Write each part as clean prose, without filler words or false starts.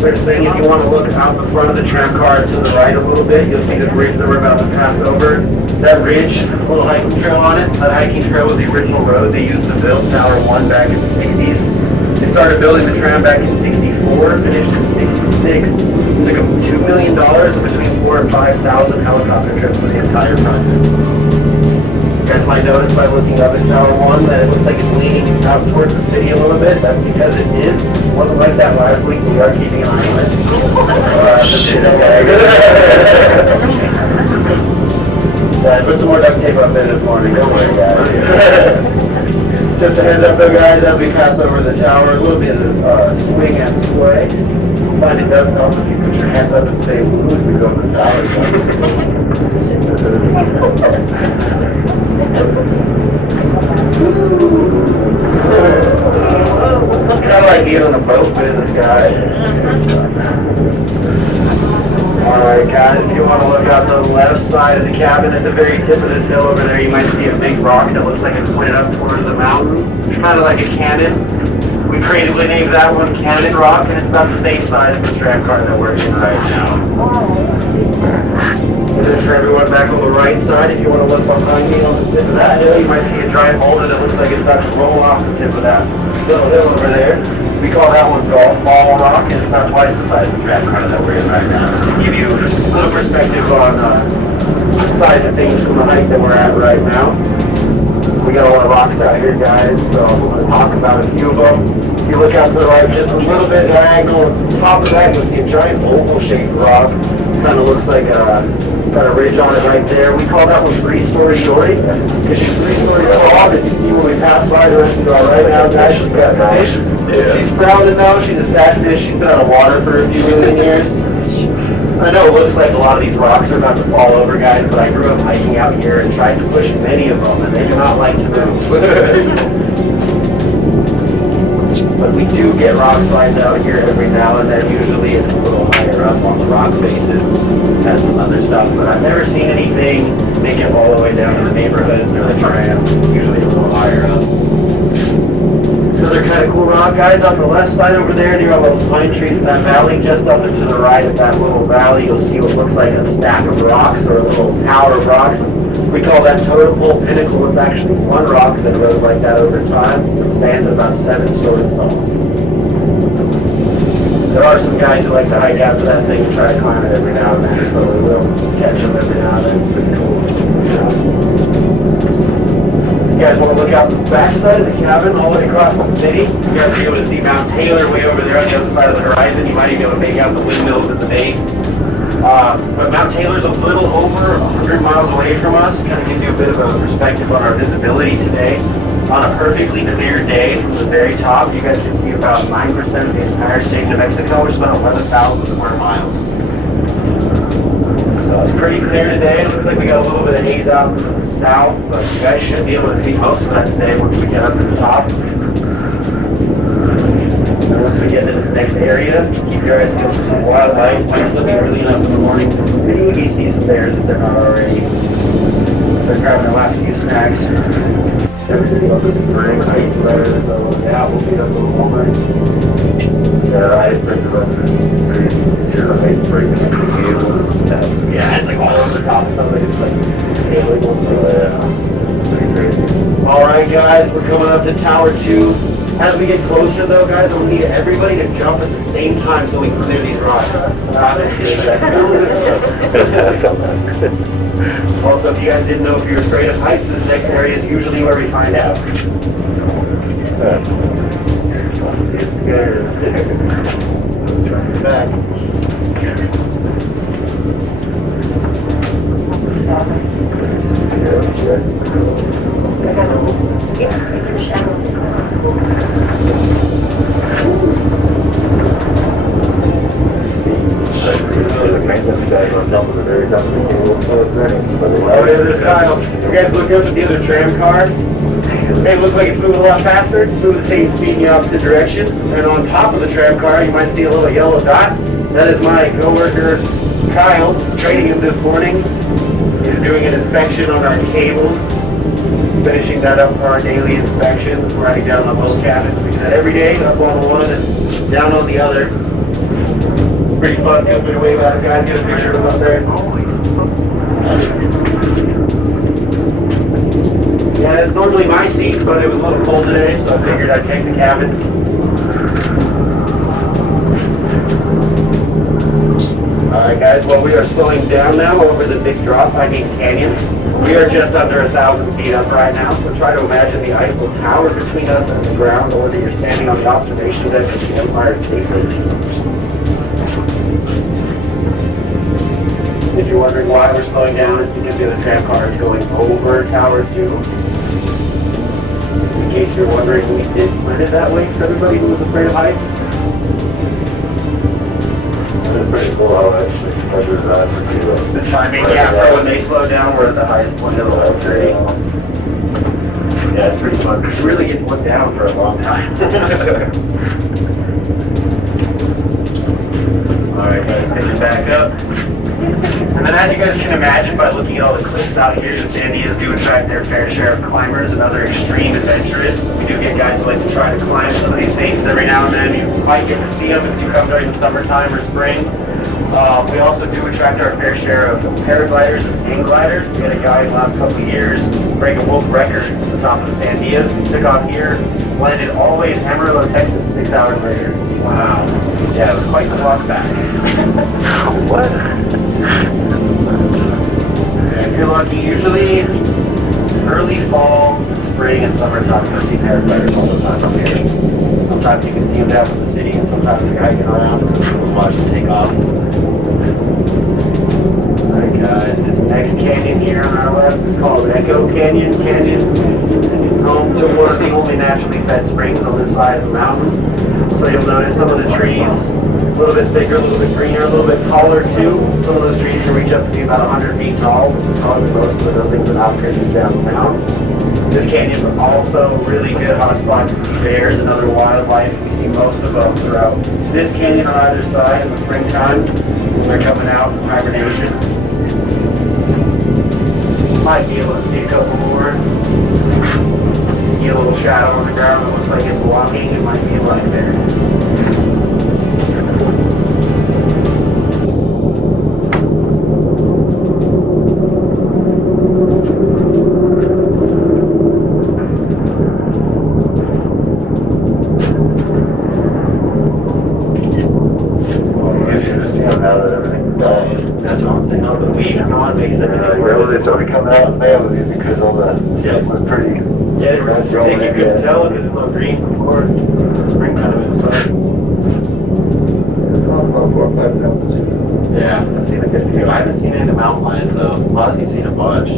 First thing, if you want to look out the front of the tram car to the right a little bit, you'll see the bridge that we're about to pass over. That bridge, a little hiking trail on it. That hiking trail was the original road they used to build Tower 1 back in the 60s. They started building the tram back in 64, finished in 66. It took them $2 million and between 4,000 and 5,000 helicopter trips for the entire project. You guys might notice by looking up at Tower 1 that it looks like it's leaning out towards the city a little bit. That's because it is. It wasn't like that last week. We are keeping an eye on it. Put some more duct tape up there this morning. Don't worry, guys. Just a heads up though, guys, as we pass over the tower, a little bit of swing and sway. But it does help if you put your hands up and say, "Who's we go over the tower?" It's kind of like being on a boat in the sky. Alright guys, if you want to look out the left side of the cabin at the very tip of the hill over there, you might see a big rock that looks like it's pointed up towards the mountains. Kind of like a cannon. We creatively named that one Cannon Rock, and it's about the same size as the tram car that we're in right now. And then for everyone back on the right side, if you want to look behind me on the tip of that hill, you might see a giant boulder that looks like it's about to roll off the tip of that little hill over there. We call that one Golf Ball Rock, and it's about twice the size of the tram car that we're in right now. Just to give you a little perspective on the size of things from the height that we're at right now. We got a lot of rocks out here, guys, so I'm going to talk about a few of them. If you look out to the right just a little bit diagonal, at the top of that, you'll see a giant oval-shaped rock. Kind of looks like a ridge on it right there. We call that one 3-story Dory, because she's 3 stories tall. If you see when we pass by the rest of our right now, guys, she's got fish. Yeah. She's proud to know she's a sad-fish. She's been out of water for a few million years. I know it looks like a lot of these rocks are about to fall over, guys, but I grew up hiking out here and tried to push many of them, and they do not like to move. But we do get rock slides out here every now and then. Usually it's a little higher up on the rock faces and some other stuff, but I've never seen anything make it all the way down to the neighborhood or the tram. Usually a little higher up. Another kind of cool rock, guys, on the left side over there near all those pine trees in that valley. Just up and to the right of that little valley, you'll see what looks like a stack of rocks or a little tower of rocks. We call that totem pole pinnacle. It's actually one rock that rose like that over time. It stands at about 7 stories tall. There are some guys who like to hike after that thing and try to climb it every now and then, so we will catch them every now and then. It's pretty cool. You guys want to look out the back side of the cabin all the way across the city? You guys will be able to see Mount Taylor way over there on the other side of the horizon. You might even be able to make out the windmills at the base. But Mount Taylor's a little over 100 miles away from us. Kind of gives you a bit of a perspective on our visibility today. On a perfectly clear day from the very top, you guys can see about 9% of the entire state of Mexico, which is about 11,000 square miles. So it's pretty clear today. It looks like we got a little bit of haze out to the south, but you guys should be able to see most of that today once we get up to the top. And once we get to this next area, keep your eyes peeled for some wildlife. It's looking really enough in the morning. Maybe we see some bears if they're not already. They're grabbing their last few snacks. Everything up in the spring, ice better, so yeah, we'll be up a little warmer. Yeah, ice breakers up there. Zero ice breakers. Yeah, it's like all over the top of something. It's like illegal. Pretty crazy. Alright guys, we're coming up to Tower 2. As we get closer though, guys, we'll need everybody to jump at the same time so we can clear these rocks. Also, if you guys didn't know if you're afraid of heights, this next area is usually where we find out. Back. Oh, yeah, there's Kyle. You guys look up at the other tram car. Hey, it looks like it's moving a lot faster. It's moving the same speed in the opposite direction. And on top of the tram car, you might see a little yellow dot. That is my coworker, Kyle, training him this morning. He's doing an inspection on our cables. Finishing that up for our daily inspections, writing down on both cabins. We do that every day, up on one and down on the other. Pretty fun. Feel free to wave at a guy, get a picture of him up there. Yeah, it's normally my seat, but it was a little cold today, so I figured I'd take the cabin. Alright guys, well we are slowing down now over the big drop by Main Canyon. We are just under 1,000 feet up right now, so try to imagine the Eiffel Tower between us and the ground, or that you're standing on the observation deck of the Empire State Building. If you're wondering why we're slowing down, it's because the other tram car is going over Tower 2. In case you're wondering, we did plan it that way for everybody who was afraid of heights. It's pretty cool how it actually measures that for you. The timing, yeah, for when they slow down, we're at the highest point of the whole journey. Yeah, it's pretty fun. It's really getting put down for a long time. Alright guys, picking back up. And then as you guys can imagine, by looking at all the cliffs out here, the Sandias do attract their fair share of climbers and other extreme adventurous. We do get guys who like to try to climb some of these things every now and then. You might get to see them if you come during the summertime or spring. We also do attract our fair share of paragliders and hang gliders. We had a guy in the last couple of years break a world record at the top of the Sandias. He took off here, landed all the way in Amarillo, Texas, 6 hours later. Wow. Yeah, it was quite the walk back. What? If you're lucky, usually early fall, spring, and summertime, you'll see paragliders all the time up here. Sometimes you can see them down from the city, and sometimes they're hiking around and watch them take off. Alright guys, this next canyon here on our left is called Echo Canyon. It's home to one of the only naturally fed springs on this side of the mountain. So you'll notice some of the trees a little bit bigger, a little bit greener, a little bit taller too. Some of those trees can reach up to be about 100 feet tall, which is taller than most of the buildings in Albuquerque down the mountain. This canyon is also a really good hotspot to see bears and other wildlife. We see most of them throughout this canyon on either side in the springtime. They're coming out in hibernation. Might be able to see a couple more. You see a little shadow on the ground that looks like it's walking. It might be a black bear. That's what I'm saying. Oh, the weed and all makes everything. Where was it started coming out? Man, was it because all the stuff was pretty. Yeah, it was thick. You couldn't tell because it's a little green, of course. It's springtime. It's not about 4 or 5 pounds. Yeah, I've seen a good few. I haven't seen any of the mountain lions though. Ozzy's seen a bunch.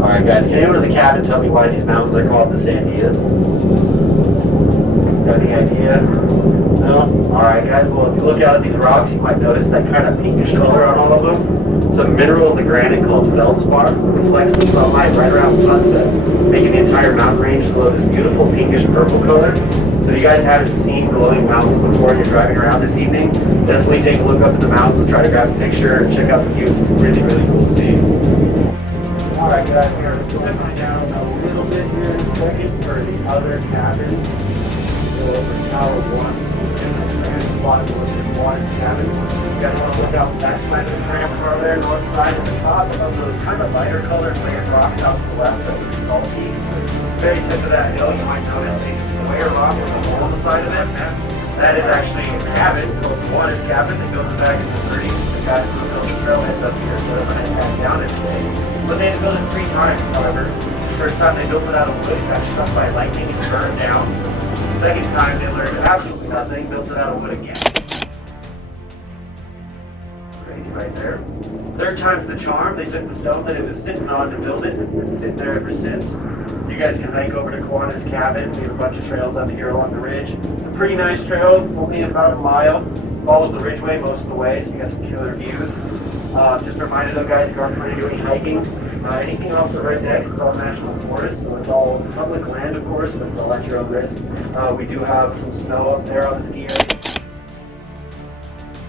Alright guys, can anyone in the cabin tell me why these mountains are called the Sandias? Got any idea? No? Alright guys, well if you look out at these rocks, you might notice that kind of pinkish color on all of them. It's a mineral in the granite called feldspar that reflects the sunlight right around sunset, making the entire mountain range glow this beautiful pinkish purple color. So if you guys haven't seen glowing mountains before and you're driving around this evening, definitely take a look up at the mountains, try to grab a picture, and check out the view. Really, really cool to see. Alright guys, we're going down a little bit here in a second for the other cabin. Over Tower 1. Spot was the water cabin. You guys want to look out the back side of the tram car there, north side at the top of those kind of lighter colored layered rocks out to the left of the salty. Very tip of that hill, you might notice a square rock with a hole on the side of it. That is actually a cabin called the Waters Cabin. They built it back in the 30s. The guys who built the trailhead up here set up and back down it today. But they had to build it 3 times, however. The first time they built it out of wood, it got struck by lightning and burned down. The second time they learned absolutely nothing, built it out of wood again. Crazy right there. Third time's the charm. They took the stone that it was sitting on to build it. It's been sitting there ever since. You guys can hike over to Kiwanis Cabin. We have a bunch of trails up here along the ridge. It's a pretty nice trail, only about a mile. Follows the ridgeway most of the way, so you got some killer views. Just a reminder though guys, if you aren't trying to do any hiking, anything off the right deck is all national forest, so it's all public land of course, but it's all at your own risk. We do have some snow up there on the ski area.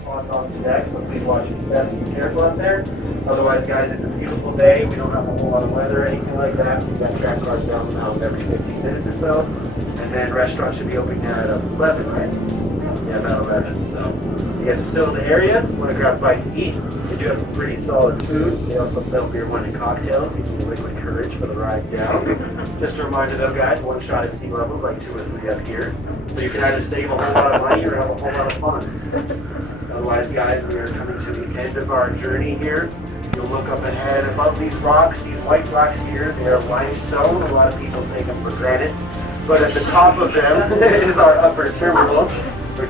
On the deck, so please watch your steps and be careful out there. Otherwise, guys, it's a beautiful day. We don't have a whole lot of weather or anything like that. We've got track cars down the mountain every 15 minutes or so. And then restaurants should be opening at 11, right? Yeah, about 11. So you guys are still in the area. Want to grab a bite to eat? They do have some pretty solid food. They also sell beer, wine, and cocktails. Using liquid courage for the ride down. Just a reminder though, guys, one shot at sea levels like 2 or 3 up here. So you can either save a whole lot of money or have a whole lot of fun. Otherwise, guys, we are coming to the end of our journey here. You'll look up ahead above these rocks, these white rocks here. They are limestone. A lot of people take them for granted. But at the top of them is our upper terminal,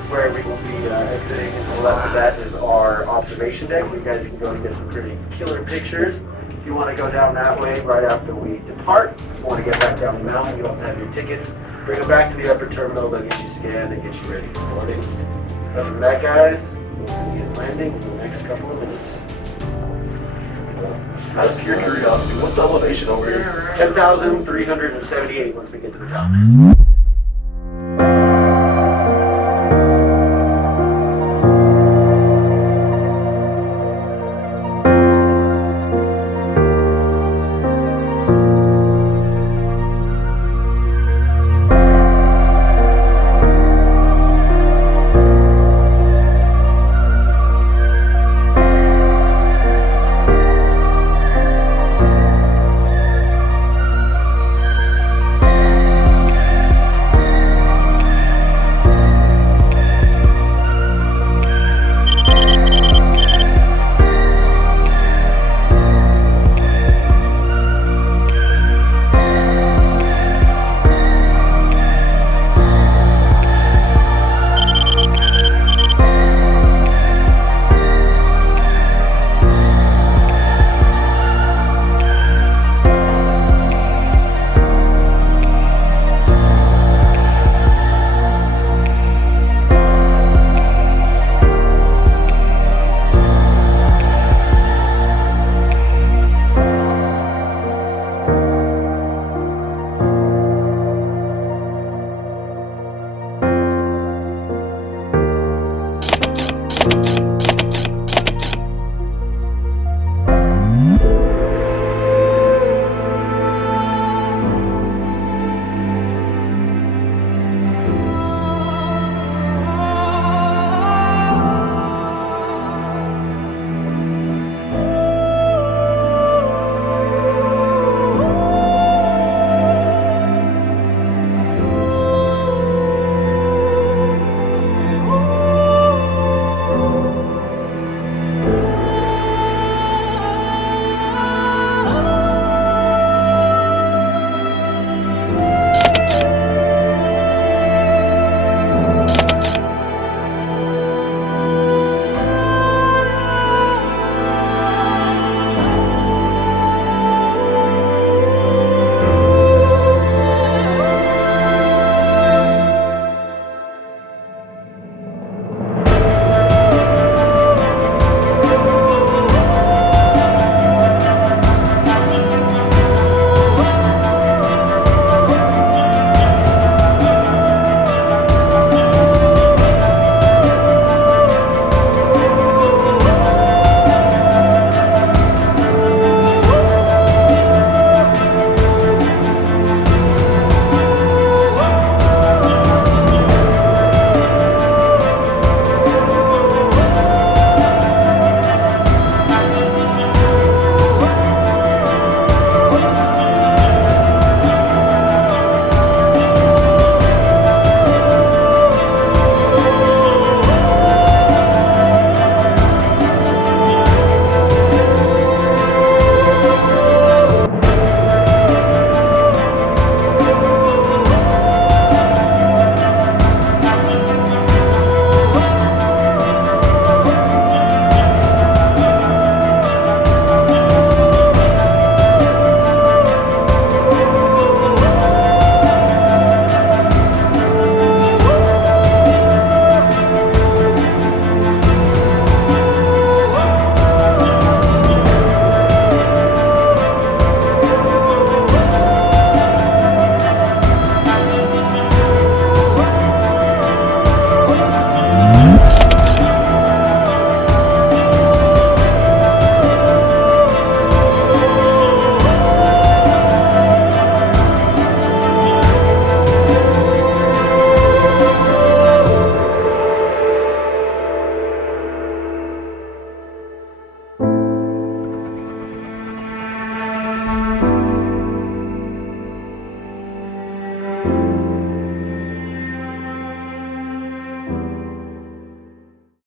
where we will be exiting, and to the left of that is our observation deck, where you guys can go and get some pretty killer pictures. If you want to go down that way right after we depart, if you want to get back down the mountain, you'll have to have your tickets. Bring them back to the upper terminal, they'll get you scanned and get you ready for boarding. Other than that, guys, we'll be landing in the next couple of minutes. Out of pure curiosity, what's elevation over here? 10,378 once we get to the top.